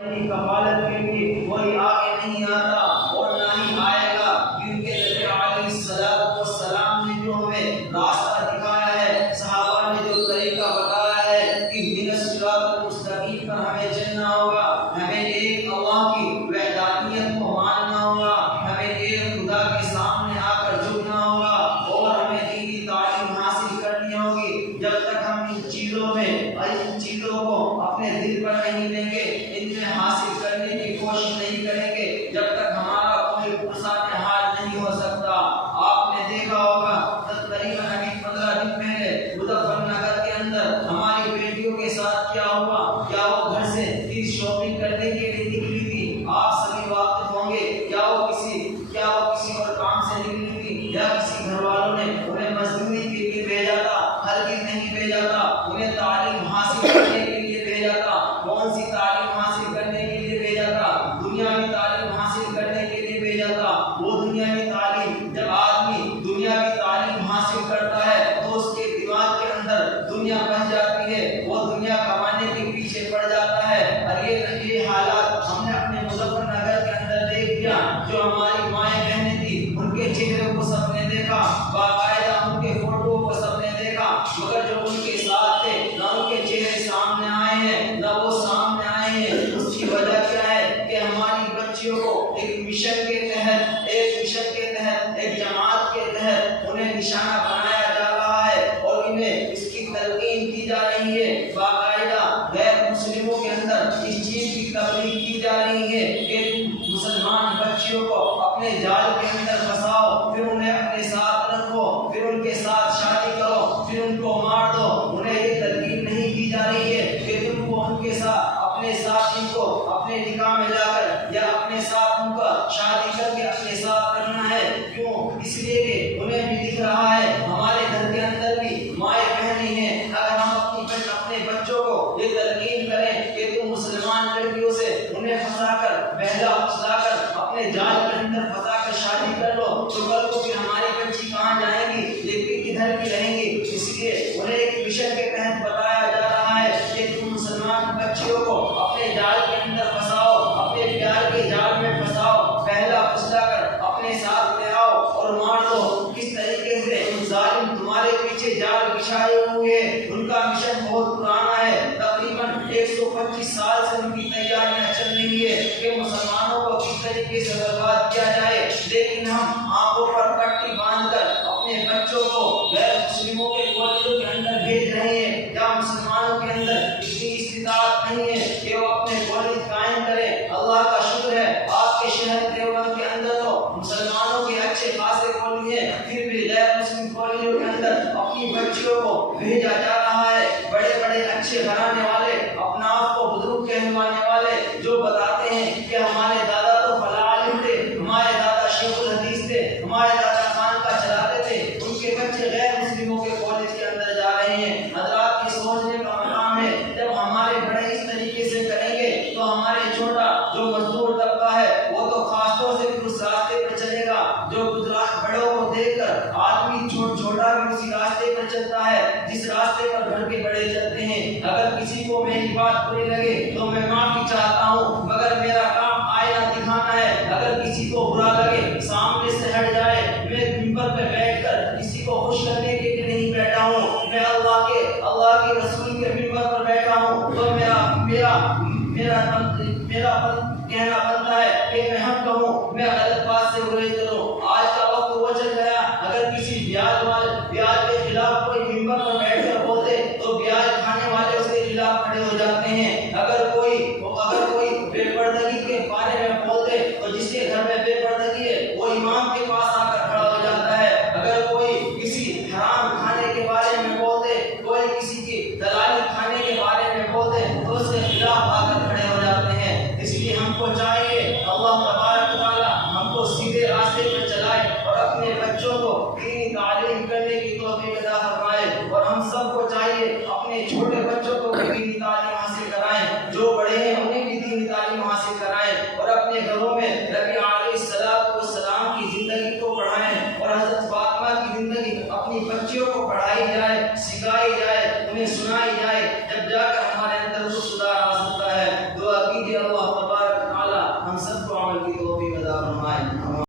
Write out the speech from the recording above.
کی کفالت کے لیے کوئی آگے نہیں آتا اور نہ ہی آئے گا، کیونکہ نبی علیہ السلام نے جو ہمیں راستہ دکھایا ہے، صحابہ نے جو طریقہ بتایا ہے کہ اہدنا الصراط المستقیم پر ہمیں چلنا ہوگا، ہمیں ایک اللہ کی وحدانیت کو ماننا ہوگا، ہمیں ایک خدا کے سامنے آ کر جھکنا ہوگا اور ہمیں دینی تعلیم حاصل کرنی ہوگی۔ جب تک ہم ان چیزوں کو اپنے دل پر نہیں لیں گے، ان میں حاصل کرنے کی کوشش نہیں کریں گے، جب تک ہمارا کوئی پرسان حال نہیں ہو سکتا۔ آپ نے دیکھا ہوگا تقریباً ابھی 15 دن پہلے مظفر نگر کے اندر ہماری بیٹیوں کے ساتھ کیا ہوا، کیا وہ گھر سے شاپنگ کرنے کے لیے نکلی تھی؟ آپ سبھی واقف ہوں گے، کیا وہ کسی اور کام سے نکلی تھی یا کسی گھر والوں نے انہیں مزدوری کے لیے بھیجا تھا؟ ہرگز نہیں بھیجا تھا، انہیں تعلیم حاصل کرنے کے لیے بھیجا تھا۔ کون سی تعلیم حاصل کرنے کے لیے بھیجا تھا؟ دنیاوی تعلیم حاصل کرنے کے لیے بھیجا تھا۔ وہ دنیاوی تعلیم، جب آدمی دنیاوی تعلیم حاصل کرتا ہے تو اس کے دماغ کے اندر دنیا بس جاتی ہے، وہ دنیا کمانے کے پیچھے پڑ جاتا ہے۔ اور یہ حالات ہم نے اپنے مظفر نگر کے اندر دیکھ لیا۔ جو ہماری مائیں بہنیں تھیں، ان کے چہرے کو سب نے دیکھا، باقاعدہ ان کے فوٹو کو سب نے دیکھا، مگر جو ان کے ساتھ تھے نہ ان کے چہرے سامنے آئے ہیں نہ وہ سامنے آئے ہیں۔ اس کی وجہ کیا ہے کہ ہماری بچیوں کو ایک مشن کے تحت ایک جماعت کے تحت انہیں نشانہ بنایا جا رہا ہے اور انہیں اس کی تلقین کی جا رہی ہے۔ باقاعدہ غیر مسلموں کے اندر اس چیز کی تبلیغ کی جا رہی ہے کہ مسلمان بچیوں کو اپنے جال کے اندر پھنساؤ، پھر انہیں اپنے ساتھ رکھو، پھر ان کے ساتھ شادی کرو، پھر ان کو مار دو۔ انہیں یہ تلقین نہیں کی جا رہی ہے کہ تم کو ان کے ساتھ اپنے ساتھ ان کو اپنے نکاح میں لا کر یا اپنے ساتھ ان کا شادی کر کے اپنے ساتھ رکھنا ہے۔ کیوں؟ اس لیے کہ انہیں بھی دکھ رہا ہے ہمارے گھر کے اندر بھی مائیں بہنیں ہیں۔ اگر ہم اپنے بچوں کو یہ تلقین کریں کہ تم مسلمان لڑکیوں سے انہیں پھنسا کر بہلا پھسلا کر اپنے جال کے اندر پھنسا کر شادی کر لو، تو کل کو پھر ہماری بچی کہاں جائیں گی، لیکن کدھر کی رہیں گی؟ اس لیے انہیں ایک مشن کے تحت بتایا جا رہا ہے کہ تم مسلمان بچیوں کو اپنے جال کے اندر پھنساؤ، اپنے پیار کے جال میں پھنساؤ، پہلا پھسلا کر اپنے ساتھ لے آؤ اور مار دو۔ کس طریقے سے ان ظالم تمہارے پیچھے جال بچھائے ہوئے ہیں، ان کا مشن بہت پرانا ہے، تقریباً 125 سال سے ان کی تیاریاں چل رہی ہے کہ مسلمانوں کو کس طریقے سے برباد کیا جائے، لیکن ہم آنکھوں پر پٹی باندھ کر اپنے بچوں کو غیر مسلموں کے کالجوں کے اندر بھیج رہے ہیں۔ یا مسلمانوں کے اندر اتنی استطاعت نہیں ہے کہ وہ اپنے کالج قائم کریں؟ اللہ کا شکر ہے آپ کے شہر دیوبند کے اندر تو مسلمانوں کے اچھے خاصے کالج ہیں، پھر بھی غیر مسلم کالجوں کے اندر اپنی بچیوں کو بھیجا جا رہا ہے۔ بڑے بڑے اچھے گھرانے والے، اپنا آپ کو بزرگ کہلوانے والے، جو بتاتے ہیں کہ ہمارے دادا تو فلاں عالم تھے، ہمارے دادا شیخ الحدیث تھے، ہمارے دادا خان کا چلاتے تھے، ان کے بچے غیر مسلموں کے کالج کے اندر جا رہے ہیں۔ حضرات کی سوچنے کا مقام ہے، جب ہمارے بڑے اس طریقے سے کریں گے تو ہمارے چھوٹا جو مزدور طبقہ ہے وہ تو خاص طور سے اس راستے پر چلے گا۔ جو بڑوں کو دیکھ کر آدمی چھوٹا بھی اسی راستے پر چلتا ہے جس راستے پر گھر کے بڑے چلتے ہیں۔ اگر کسی کو میری بات بری لگے تو میں معافی چاہتا ہوں، مگر میرا کام آئینہ دکھانا ہے۔ اگر کسی کو برا لگے سامنے سے ہٹ جائے۔ میں منبر پہ بیٹھ کر کسی کو خوش کرنے کے لیے نہیں بیٹھا ہوں، میں اللہ کے رسول کے منبر پر بیٹھا ہوں، تو میرا کہنا بنتا ہے کہ میں حق کہوں، میں غلط بات سے گریز کروں۔ آج کا وقت وہ چل گیا، اگر کسی بیاج کے خلاف کوئی منبر پر بیٹھ کر بولتے تو بیاج کھانے والے اس کے خلاف کھڑے ہو جاتے ہیں۔ اگر کوئی بے پردگی کے بارے میں بولتے تو جس کے گھر میں بے پردگی ہے وہ امام کے پاس آ کر کھڑا ہو جاتا ہے۔ اگر کوئی کسی حرام کھانے کے بارے میں بولتے، کوئی کسی کی دلالی کھانے کے بارے میں بولتے تو اس کے خلاف آ کر کھڑے ہو جاتے ہیں۔ اس لیے ہم کو چاہیے اللہ تبارک و تعالیٰ ہم کو سیدھے راستے پر چلائے اور اپنے بچوں کو دینی تعلیم کرنے کی توفیق عطا فرمائے، اور ہم سب کو چاہیے اپنے چھوٹے بچوں کو بھی دینی تعلیم حاصل کرائیں، جو بڑے ہیں انہیں بھی دینی تعلیم حاصل کرائیں، اور اپنے گھروں میں نبی علیہ السلام کی زندگی کو پڑھائیں، اور حضرت فاطمہ کی زندگی اپنی بچیوں کو پڑھائی جائے، سکھائی جائے، انہیں سنائی جائے، جب جا کر ہمارے اندر وہ سدھار آ سکتا ہے۔ دعا کیجیے اللہ سب کو عمل کی توفیق عطا فرمائے۔